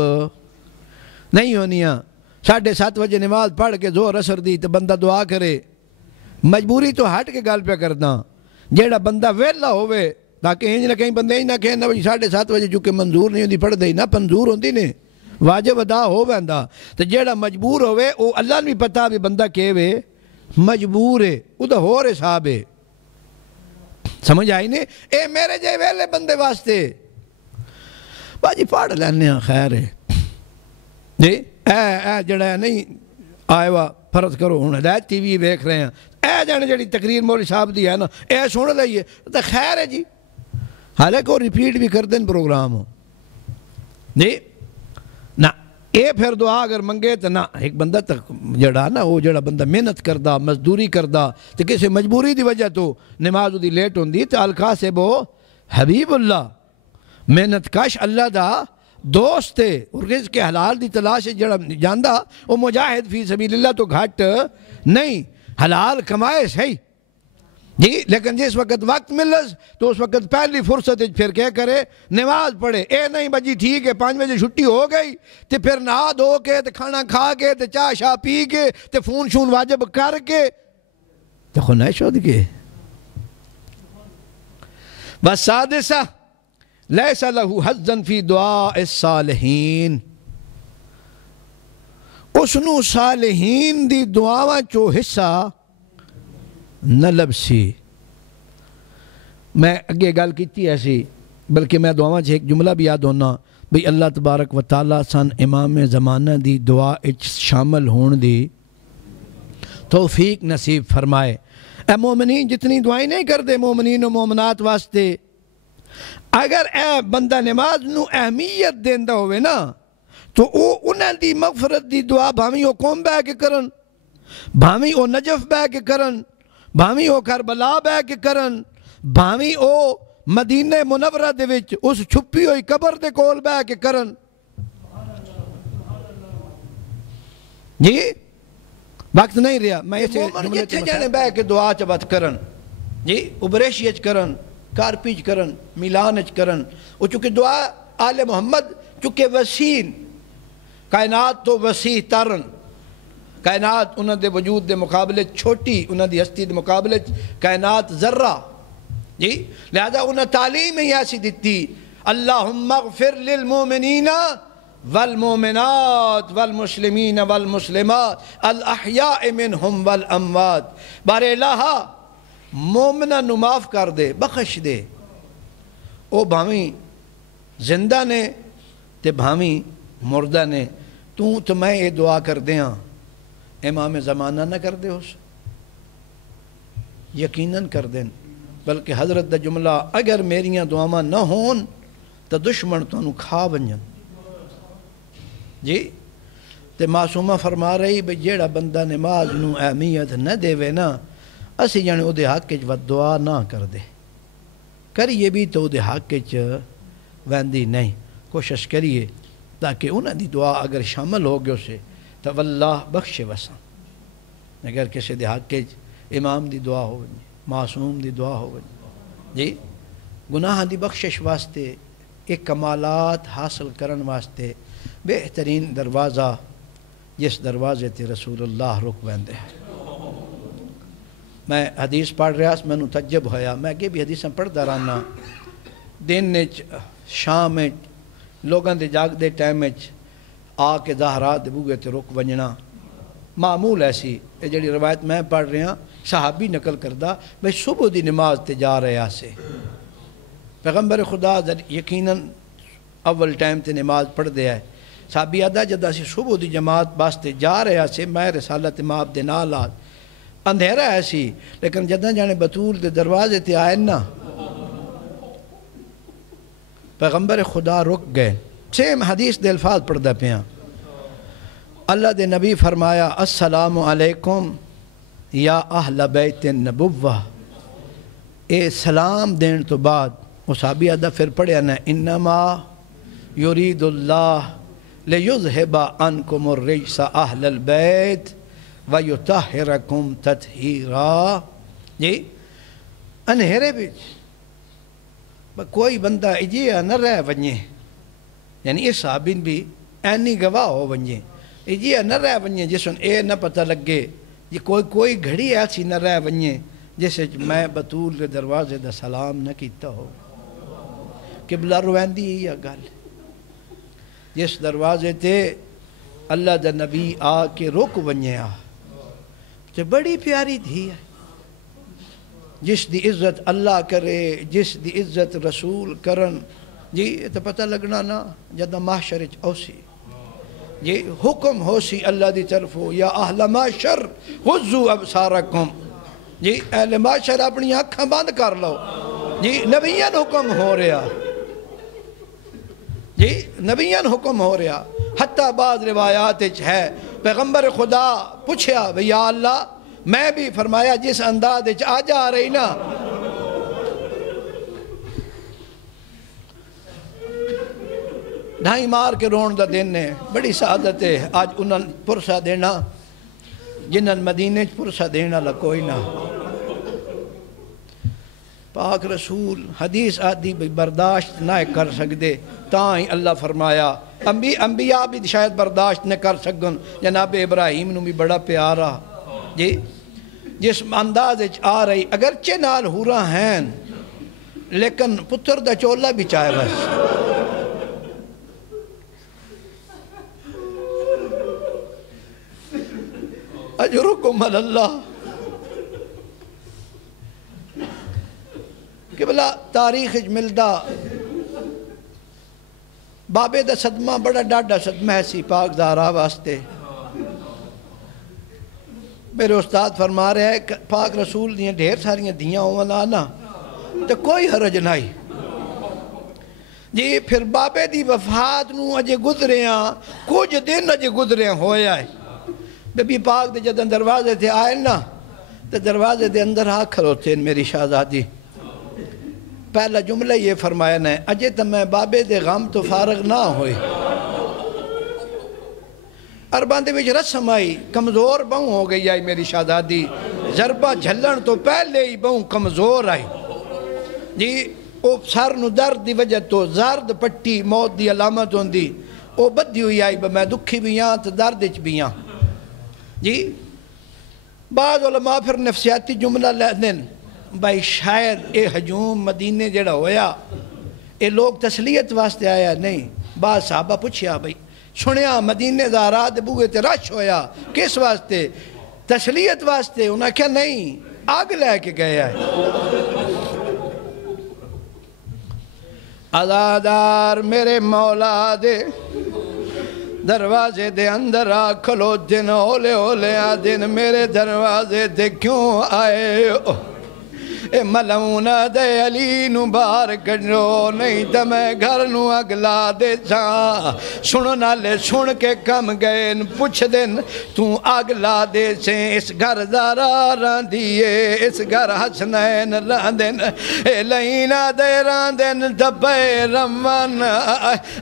نہیں ہونیاں. 7:30 بجے نماز پڑھ کے زور اثر دی تو بندہ دعا کرے. مجبوری تو ہٹ کے گل پہ کرنا. جیڑا بندہ ویلا ہوئے تاکہ انج نہ کہیں بندے نہ کہیں نہ بھئی 7:30 بجے چونکہ منظور نہیں ہوندی پڑھ دے نہ منظور ہوندی نے واجب ادا ہو ویندا. تو جیڑا مجبور ہوئے او اللہ نے بھی پتا بھی بندہ کہوے مجبور ہے او دا ہور حساب ہے. سمجھ آئی نے. اے میرے جے ویلے بندے واسطے باجی پڑھ لینے ہیں خیر ہے جی. اے جڑا ہے نہیں آئے وا فرض کرو ہوں ہدایت ٹی وی ویکھ رہے ہیں اے جانے جڑی تقریر مولوی صاحب دی ہے نا اے سن لئیے تو خیر ہے جی. حالانکہ وہ ریپیٹ بھی کر دیں پروگرام ہو جی نہ اے پھر دعا اگر منگے تو نہ ایک بندہ تک جڑا نا وہ جڑا بندہ محنت کردہ مزدوری کردہ تو کسی مجبوری دی وجہ تو نماز دی لیٹ ہوندی تو الکا سے وہ حبیب اللہ محنت کش اللہ دا دوست ہے اور رزق کے حلال دی تلاش جڑا جاندہ وہ مجاہد فی سبیل اللہ تو گھٹ نہیں حلال کمائے صحیح جی. لیکن جس وقت وقت ملس تو اس وقت پہلی فرصت پھر کیا کرے نماز پڑھے. اے نہیں بجی ٹھیک ہے 5 بجے چھٹی ہو گئی تو پھر نہا دھو کے تو کھانا کھا کے تو چاہ شاہ پی کے تو فون شون واجب کر کے تو خنائش شد کے. والسادسہ لیس لہو حظن فی دعاء الصالحین. اسنو صالحین دی دعاواں چو حصہ نہ لبسی. میں اگے گل کیتی ایسی بلکہ میں دعاواں ایک جملہ بھی یاد ہونا بھئی اللہ تبارک و تعالیٰ سن امام زمانہ دی دعا اچ شامل ہون دی توفیق نصیب فرمائے. اے مومنین جتنی دعائیں نہیں کر دے مومنین و مومنات واسطے اگر اے بندہ نماز نو اہمیت دیندہ ہوئے نا تو انہاں دی مغفرت دی دعا بھاویں او قوم بے کے کرن بھاویں او نجف بے کے کرن بھاویں او کربلا بے کے کرن بھاویں او مدینہ منورہ دے وچ اس چھپی ہوئی قبر دے کول بے کے کرن جی. وقت نہیں رہا میں اسے جتھے جانے بے کے دعا چبت کرن جی ابریشی اچ کرن کارپیچ کرن میلان اچ کرن وہ چونکہ دعا آل محمد چونکہ وسیع کائنات تو وسیع ترن کائنات انہوں دے وجود دے مقابلے چھوٹی انہوں دی ہستی دے مقابلے کائنات ذرہ جی. لہذا انہوں تعلیم ہی ایسی دیتی اللہم اغفر للمومنین والمومنات والمسلمین والمسلمات الاحیاء منہم والاموات. بار الہا مومنہ نو معاف کر دے بخش دے او بھاویں زندہ نے تے بھاویں مردہ نے. تو میں یہ دعا کر دیاں امام زمانہ نہ کر دے اس یقیناً کر دیں. بلکہ حضرت دا جملہ اگر میریاں دعاواں نہ ہون تو دشمن تو انہوں کھا بنجن جی. تے معصومہ فرما رہی بھئی جیڑا بندہ نماز نو اہمیت نہ دے وے نا اسی جانے او دے حق کے جو دعا نہ کر دے کریے بھی تو او دے حق کے جو ویندی نہیں. کوشش کریے تاکہ انہاں دی دعا اگر شامل ہو گئے اسے تو واللہ بخشے وساں. اگر کسی دے حق کے امام دی دعا ہو معصوم دی دعا ہو جی گناہ دی بخشش واسطے ایک کمالات حاصل کرن واسطے بہترین دروازہ جس دروازے تے رسول اللہ رک ویندے ہیں. میں حدیث پڑھ رہا میں نو تجب ہویا میں کہ بھی حدیثاں پڑھدا رہنا دن وچ شام وچ لوگاں دے جاگ دے ٹائم وچ آ کے ظاہرات دے بوئے تے رک ونجنا معمول ایسی. یہ جڑی روایت میں پڑھ رہا صحابی نقل کردہ میں صبح دی نماز تے جا رہا سے پیغمبر خدا یقیناً اول ٹائم تے نماز پڑھ دیا ہے. صحابی آدھا جدہ سے صبح دی جماعت باستے جا رہا سے میں رسالت ماب دے نالات اندھیرا ایسی لیکن جدہ جانے بطول دے دروازے تے آئے نا پیغمبر خدا رک گئے. سیم حدیث دے الفاظ پڑھ دا پیاں اللہ دے نبی فرمایا السلام علیکم یا اہل بیت النبوہ. اے سلام دین تو بعد وہ صحابی آدھا پھر پڑھیا نا انما یرید اللہ لیذہب عنکم الرجس اہل البیت ویطہرکم تطہیرا. جی انہیرے بھی کوئی بندہ اجیا نہ رہ ونجے یعنی اس صحابین بھی اینی گواہ ہو ونجے جی نہ رہ ونجے جسن اے نہ پتہ لگے یہ کوئی گھڑی ایسی نہ رہ ونجے جس میں بطول کے دروازے دا سلام نہ کیتا ہو قبلہ رویندی یا گل جس دروازے تے اللہ دا نبی آ کے رک ونجے تے بڑی پیاری دھی ہے جس دی عزت اللہ کرے جس دی عزت رسول کرن جی تو پتہ لگنا نا جدہ محشر اوسی جی حکم ہو سی اللہ دی طرف ہو یا اہل معاشر غضو ابصارکم جی اہل معاشر اپنی آنکھاں بند کر لو جی نبیان حکم ہو رہا جی نبیان حکم ہو رہا حتیٰ بعض روایات ہے پیغمبر خدا پوچھیا یا اللہ میں بھی فرمایا جس انداز آ جا رہی نا ڈھائی مار کے رون دا دن ہے بڑی سعادت ہے آج انہاں پرسہ دینا جنہاں مدینے پرسہ دینا لکوئی نہ پاک رسول حدیث آدھی برداشت نہ کر سکتے تاں اللہ فرمایا انبیاء بھی شاید برداشت نہ کر سکن جناب ابراہیم نو بھی بڑا پیارا جی جس انداز آ رہی اگرچہ نال ہورا ہیں لیکن پتر دا چولا بھی چاہے بس اجرکم اللہ کہ بلا تاریخ ملدا بابے دا صدمہ بڑا ڈاڈا صدمہ ہے سی پاک زہرا واسطے میرے استاد فرما رہے ہیں پاک رسول دیاں ڈھیر ساریاں دیاں ہونا نا تو کوئی حرج نہیں جی پھر بابے دی وفات نو اجے گزرے ہیں کچھ دن اجے گزرے ہویا ہے بی بی پاک دے جدن دروازے تھے آئے نا تو دروازے دے اندر آ کھڑوتے ہیں میری شہزادی پہلا جملہ یہ فرمایا نا اجے تو میں بابے دے غم تو فارغ نہ ہوئے عربان دے وچ رسم آئی کمزور بہوں ہو گئی آئی میری شہزادی ضربہ جھلن تو پہلے ہی بہوں کمزور آئی جی او سر نو درد دی وجہ تو زرد پٹی موت دی علامت ہوندی او بدھی ہوئی آئی میں دکھی بھی یہاں تو دردچ بھی یہاں جی بعض علماء پھر نفسیاتی جملہ لیندن بھائی شاید اے ہجوم مدینے جڑا ہویا اے لوگ تسلیت واسطے آیا نہیں بعض صحابہ پوچھیا بھائی سنیا مدینے زہرات بوئے تے رش ہویا کس واسطے تسلیت واسطے انہاں کیا نہیں آگ لے کے گیا ہے عزادار میرے مولا دے دروازے دے اندر آ کھلو دن اولے اولے آ دن میرے دروازے دے کیوں آئے ہو اے ملونا دے علی نو بار گھڑو نہیں تو میں گھر نو اگلا دے جاں سنو نالے سن کے کم گئے پوچھ دن تو اگلا دے سے اس گھر زارا ران دیئے اس گھر حسنین ران دن اے لائنہ دے ران دن دبے رمان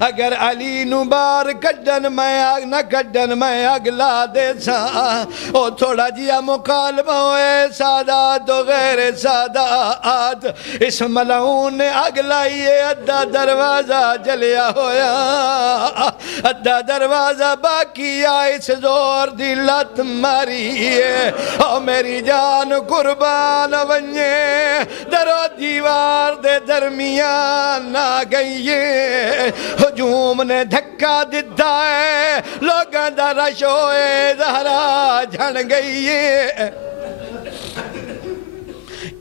اگر علی نو بار کڈن میں نہ کڈن میں اگلا دے جاں او تھوڑا جیا مقالبہ ہوئے سادات و غیر سادات اس ملعون نے اگلائیے ادھا دروازہ جلیا ہویا ادھا دروازہ باقی آئیس زور دی لت ماریے او میری جان قربان ونجے درو دیوار دے درمیان نہ گئیے ہجوم نے دھکا دیتا ہے لوگاں دا رشوئے زہرا جھن گئیے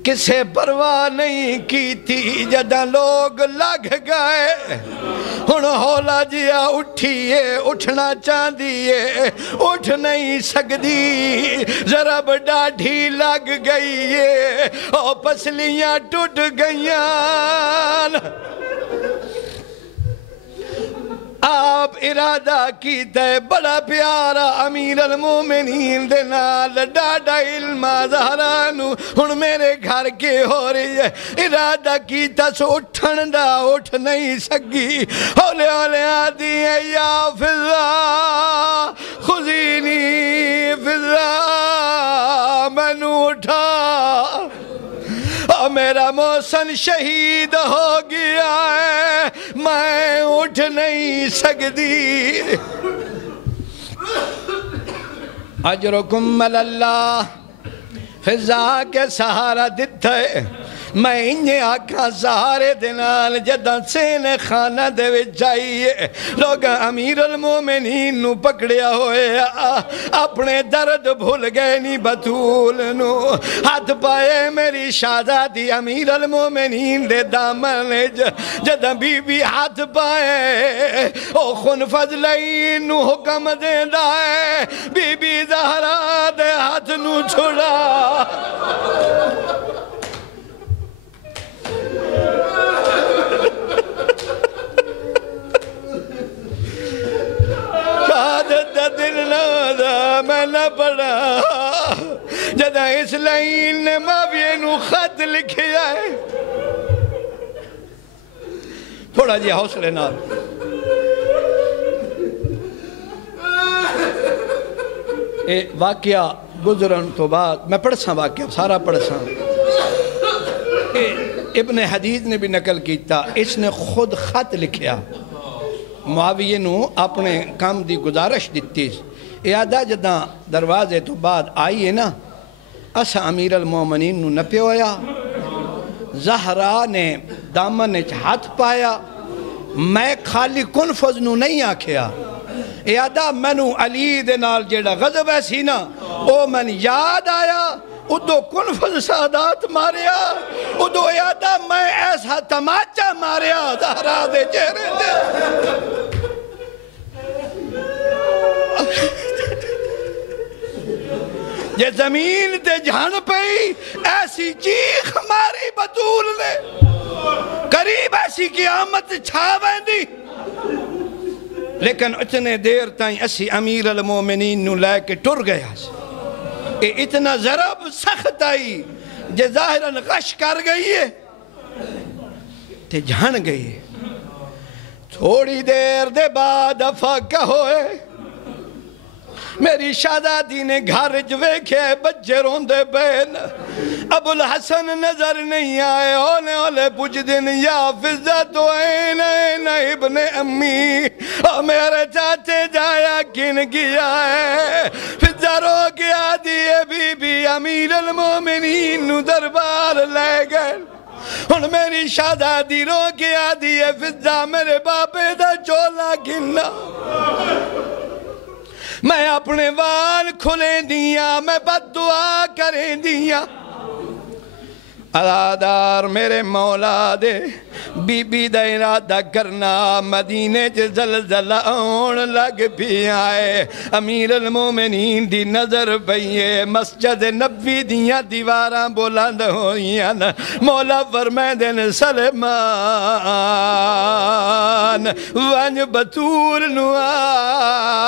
کسے پرواہ نہیں کی تھی جدہ لوگ لگ گئے ہن ہولا جیا اٹھیے اٹھنا چاندیے اٹھ نہیں سکدی ضرب ڈاڑھی لگ گئیے او پسلیاں ٹوٹ گئیاں آپ ارادہ کیتا ہے بڑا پیارا امیر المومنین دے نال ڈاڈا علم زہرانو ہن میرے گھر کے ہو رہی ہے ارادہ کیتا سو اٹھن دا اٹھ نہیں سکی ہولے ہولے آدھی ہے یا فضا خزینی فضا مینو اٹھا میرا محسن شہید ہو گیا ہے میں اٹھ نہیں سکتی اجرکم اللہ فضا کے سہارا دیتا ہے میں انہیں آکھاں سہارے دنال جدہ سینے خانہ دے وچائیے لوگ امیر المومنین نو پکڑیا ہوئے اپنے درد بھول گئے نی بطول نو ہاتھ پائے میری شہزادی امیر المومنین دے دامن جدہ بی بی ہاتھ پائے او خون فضلین نو حکم دے دائے بی بی زہرا دے ہاتھ نو چھڑا میں نہ پڑھا جدہ اس لائن نے ماویے نو خط لکھیا ہے تھوڑا جی حوصلے نال اے واقعہ گزرن تو بعد میں پڑھ ساں واقعہ سارا پڑھ ساں ابن حدید نے بھی نقل کیتا اس نے خود خط لکھیا معاویہ نو اپنے کام دی گزارش دیتی یادہ جدہ دروازے تو بعد آئیے نا اسا امیر المومنین نو نپے ہویا زہرا نے دامن ہاتھ پایا میں خالی کنفذ نو نہیں آکھیا یادہ میں نو علی دے نال جیڑا غضب ہے سی نا او من یاد آیا ادو کنفذ سادات ماریا ادو یادہ میں ایسا تماچا ماریا زہرا دے چہرے دے یہ زمین تے جھان پئی ایسی چیخ ہماری بطول نے قریب ایسی قیامت چھاویں دی لیکن اتنے دیر تائیں اسی امیر المومنین نو لے کے ٹر گیا اے اتنا ضرب سخت آئی جے ظاہراً غش کر گئی ہے تے جھان گئی ہے تھوڑی دیر دے بعد افاقہ ہوئے میری شہزادی نے گھر جوے کے بچے روندے بین ابو الحسن نظر نہیں آئے اولے اولے پوچھ دن یا فضہ تو این ابن امی اور میرے چاچے جایا کن گیا ہے فضہ رو گیا دیئے بی بی امیر المومنین نو دربار لے گئے اور میری شہزادی رو گیا دیئے فضہ میرے باپے دا چولا گننا میں اپنے وال کھلیں دیا میں بد دعا کریں دیا عزادار میرے مولا دے بی بی دا ارادہ کرنا مدینے چے زلزلہ آن لگ بھی آئے امیر المومنین دی نظر پئیے مسجد نبی دیاں دیواراں بلند ہوئیاں مولا فرمائے دن سلمان ونج بطور نواک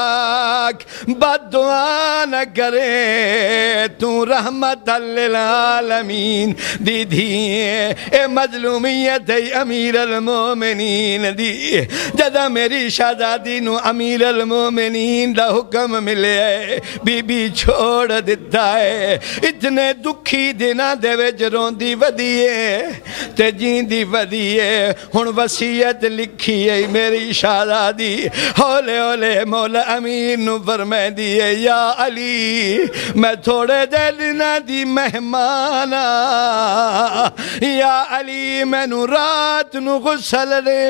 بد دعا نہ کرے تو رحمت للعالمین دی دھیئے اے مظلومیت ہے امیر المومنین دی جدہ میری شہزادی نو امیر المومنین دا حکم ملے ہے بی بی چھوڑ دیتا ہے اتنے دکھی دینا دے وچ روندی ودیے تے جیندی ودیے ہن وصیت لکھی ہے میری شہزادی ہولے ہولے مولا امیر نو فرمائے دیئے یا علی میں تھوڑے دینا دی مہمانا یا علی میں نو رات نو غسل دے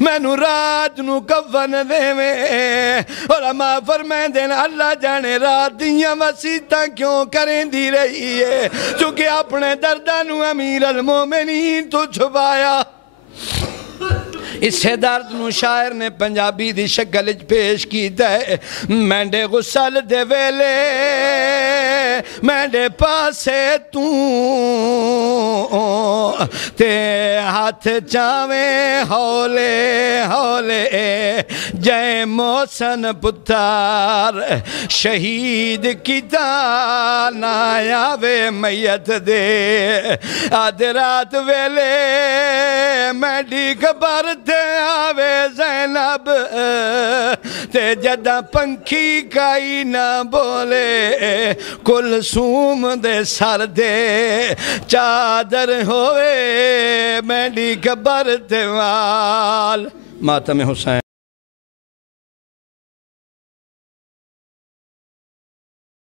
میں نو رات نو کفن دے علماء فرمائیں دینا اللہ جانے رات دیاں وسیطہ کیوں کریں دی رہی ہے چونکہ اپنے دردانو امیر المومنین تو چھپایا اس سے درد نو شاعر نے پنجابی دی شکل پیش کیتا ہے مینڈے غسل دے ویلے مینڈے پاسے تے ہاتھ چاویں ہولے ہولے جائے موسن پتار شہید کیتا نایاوے میت دے آدھ رات ویلے مینڈی کبر تے آوے زینب تے جدہ پنکھی کائی نہ بولے کلثوم دے سر دے چادر ہوئے مینڈی کبر تے وال ماتم حسین